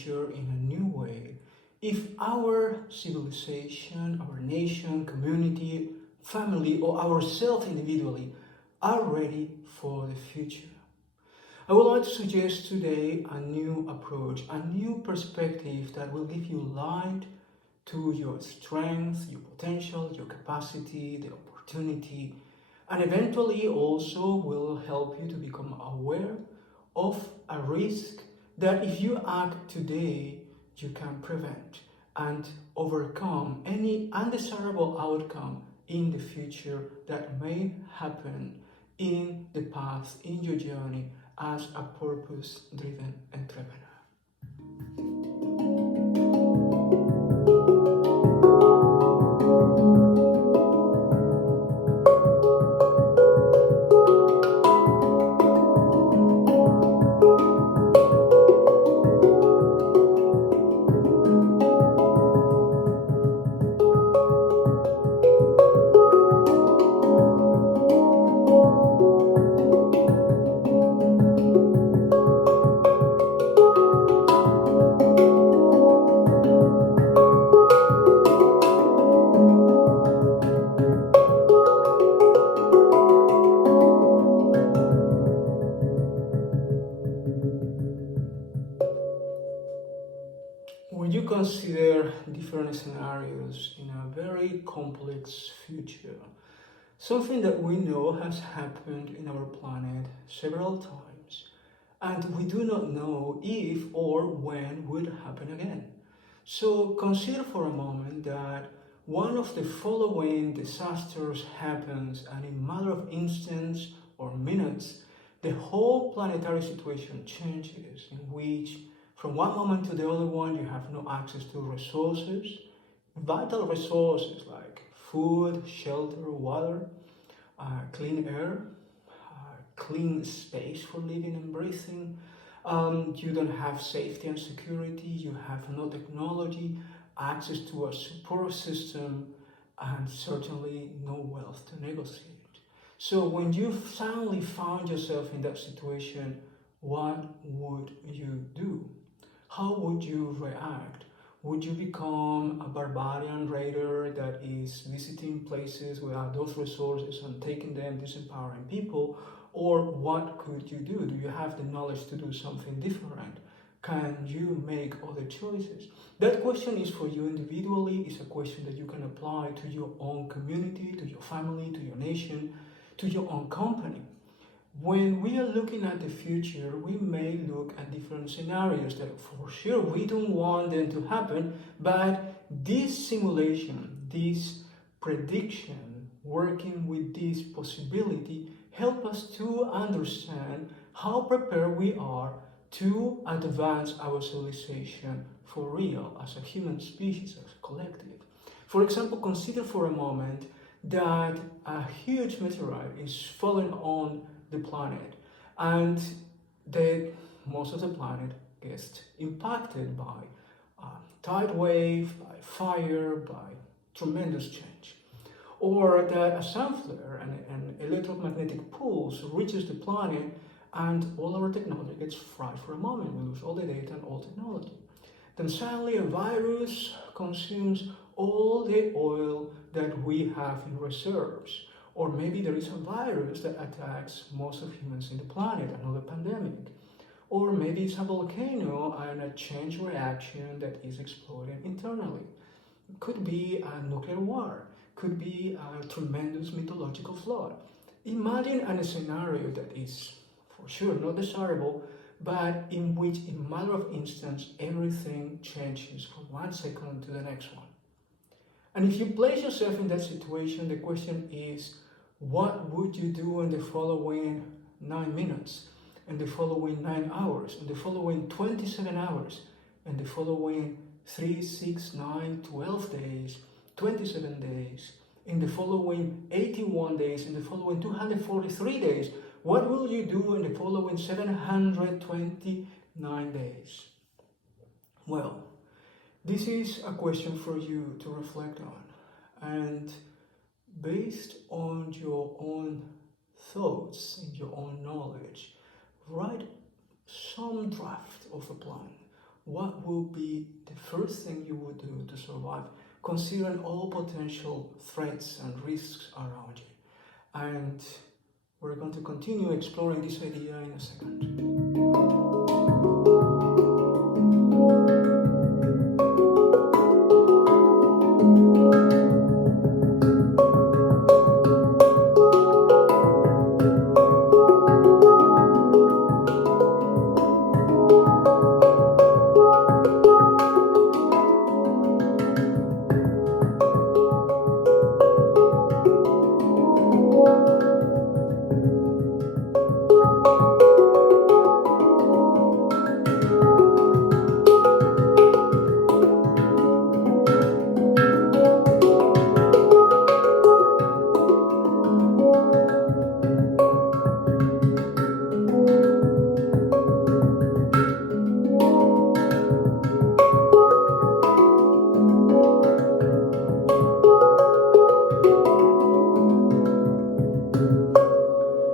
future in a new way if our civilization, our nation, community, family, or ourselves individually are ready for the future. I would like to suggest today a new approach, a new perspective that will give you light to your strengths, your potential, your capacity, the opportunity, and eventually also will help you to become aware of a risk that if you act today, you can prevent and overcome any undesirable outcome in the future that may happen in the path, in your journey as a purpose-driven entrepreneur. When you consider different scenarios in a very complex future, something that we know has happened in our planet several times, and we do not know if or when will happen again. So consider for a moment that one of the following disasters happens, and in a matter of instants or minutes, the whole planetary situation changes, in which from one moment to the other one you have no access to resources, vital resources like food, shelter, water, clean air, clean space for living and breathing. You don't have safety and security, you have no technology, access to a support system, and certainly no wealth to negotiate. So when you suddenly found yourself in that situation, what would you do? How would you react? Would you become a barbarian raider that is visiting places without those resources and taking them, disempowering people? Or what could you do? Do you have the knowledge to do something different? Can you make other choices? That question is for you individually. It's a question that you can apply to your own community, to your family, to your nation, to your own company. When we are looking at the future, we may look at different scenarios that for sure we don't want them to happen, but this simulation, this prediction, working with this possibility, help us to understand how prepared we are to advance our civilization for real as a human species, as a collective. For example, consider for a moment that a huge meteorite is falling on the planet, and most of the planet gets impacted by a tide wave, by fire, by tremendous change. Or that a sun flare and electromagnetic pulse reaches the planet and all our technology gets fried for a moment. We lose all the data and all technology. Then suddenly a virus consumes all the oil that we have in reserves. Or maybe there is a virus that attacks most of humans in the planet, another pandemic. Or maybe it's a volcano and a chain reaction that is exploding internally. It could be a nuclear war, could be a tremendous mythological flood. Imagine a scenario that is for sure not desirable, but in which in a matter of instance everything changes from 1 second to the next one. And if you place yourself in that situation, the question is, what would you do in the following 9 minutes, in the following 9 hours, in the following 27 hours, in the following 3, 6, 9, 12 days, 27 days, in the following 81 days, in the following 243 days? What will you do in the following 729 days? Well, this is a question for you to reflect on, and based on your own thoughts and your own knowledge, write some draft of a plan. what will be the first thing you would do to survive, considering all potential threats and risks around you? And we're going to continue exploring this idea in a second.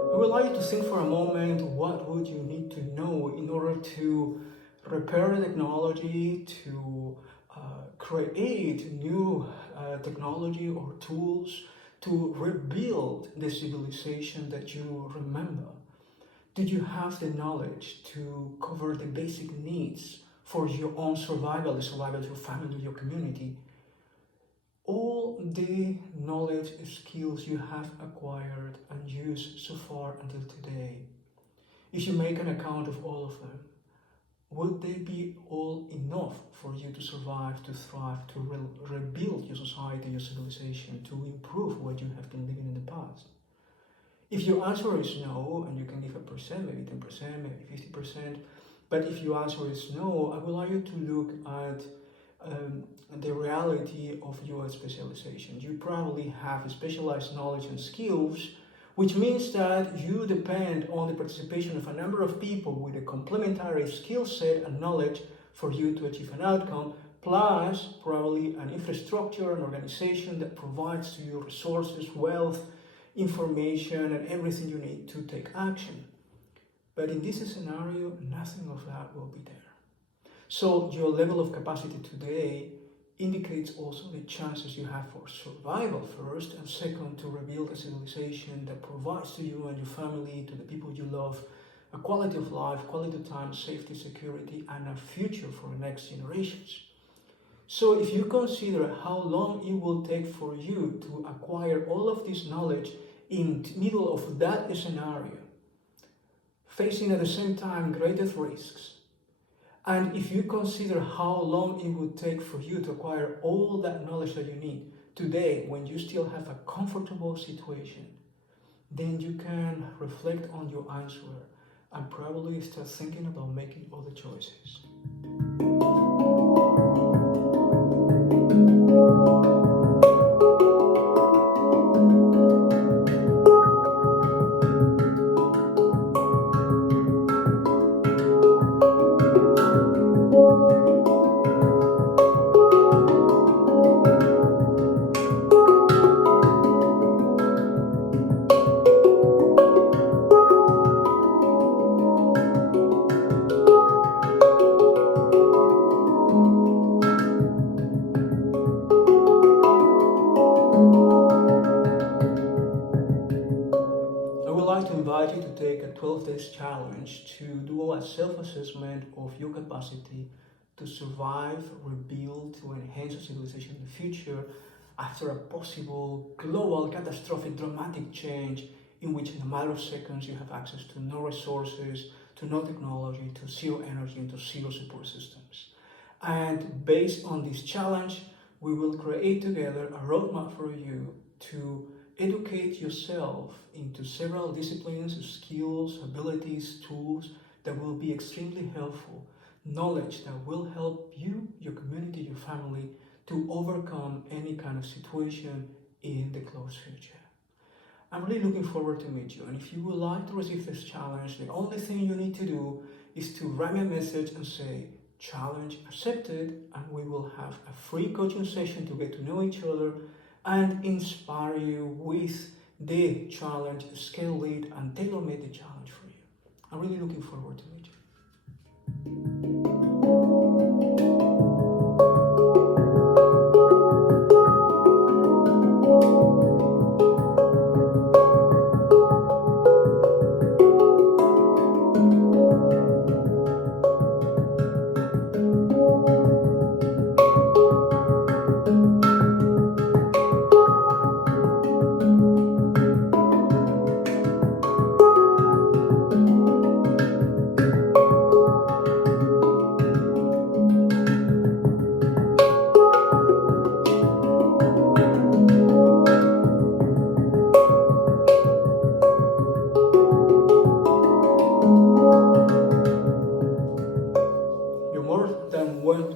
I would like you to think for a moment, what would you need to know in order to repair technology, to create new technology or tools to rebuild the civilization that you remember? Did you have the knowledge to cover the basic needs for your own survival, the survival of your family, your community? All the knowledge and skills you have acquired and used so far until today, if you make an account of all of them, would they be all enough for you to survive, to thrive, to rebuild your society, your civilization, to improve what you have been living in the past? If your answer is no, and you can give a percent, maybe 10%, maybe 50%, but if your answer is no, I would like you to look at the reality of your specialization. You probably have specialized knowledge and skills, which means that you depend on the participation of a number of people with a complementary skill set and knowledge for you to achieve an outcome, plus probably an infrastructure, an organization that provides to you resources, wealth, information, and everything you need to take action. But in this scenario, nothing of that will be there. So your level of capacity today indicates also the chances you have for survival first, and second, to rebuild a civilization that provides to you and your family, to the people you love, a quality of life, quality of time, safety, security, and a future for the next generations. So if you consider how long it will take for you to acquire all of this knowledge in the middle of that scenario, facing at the same time greatest risks, and if you consider how long it would take for you to acquire all that knowledge that you need today when you still have a comfortable situation, then you can reflect on your answer and probably start thinking about making other choices. I would like to invite you to take a 12 days challenge to do a self-assessment of your capacity to survive, rebuild, to enhance a civilization in the future after a possible global, catastrophic, dramatic change in which in a matter of seconds you have access to no resources, to no technology, to zero energy, and to zero support systems. And based on this challenge, we will create together a roadmap for you to educate yourself into several disciplines, skills, abilities, tools that will be extremely helpful, knowledge that will help you, your community, your family to overcome any kind of situation in the close future. I'm really looking forward to meet you, and if you would like to receive this challenge, the only thing you need to do is to write me a message and say challenge accepted, and we will have a free coaching session to get to know each other and inspire you with the challenge, scale it, and tailor-made the challenge for you. I'm really looking forward to meet you.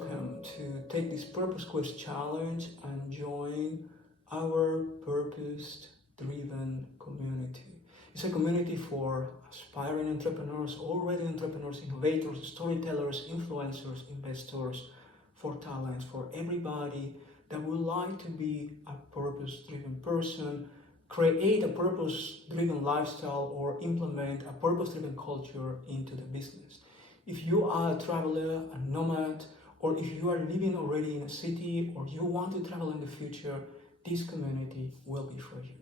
welcome to take this Purpose Quest challenge and join our purpose-driven community. It's a community for aspiring entrepreneurs, already entrepreneurs, innovators, storytellers, influencers, investors, for talents, for everybody that would like to be a purpose-driven person, create a purpose-driven lifestyle, or implement a purpose-driven culture into the business. If you are a traveler, a nomad, or if you are living already in a city or you want to travel in the future, this community will be for you.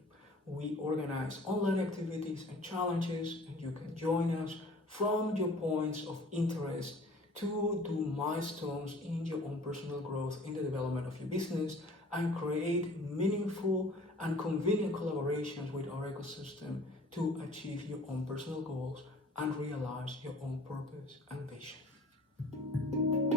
We organize online activities and challenges, and you can join us from your points of interest to do milestones in your own personal growth, in the development of your business, and create meaningful and convenient collaborations with our ecosystem to achieve your own personal goals and realize your own purpose and vision.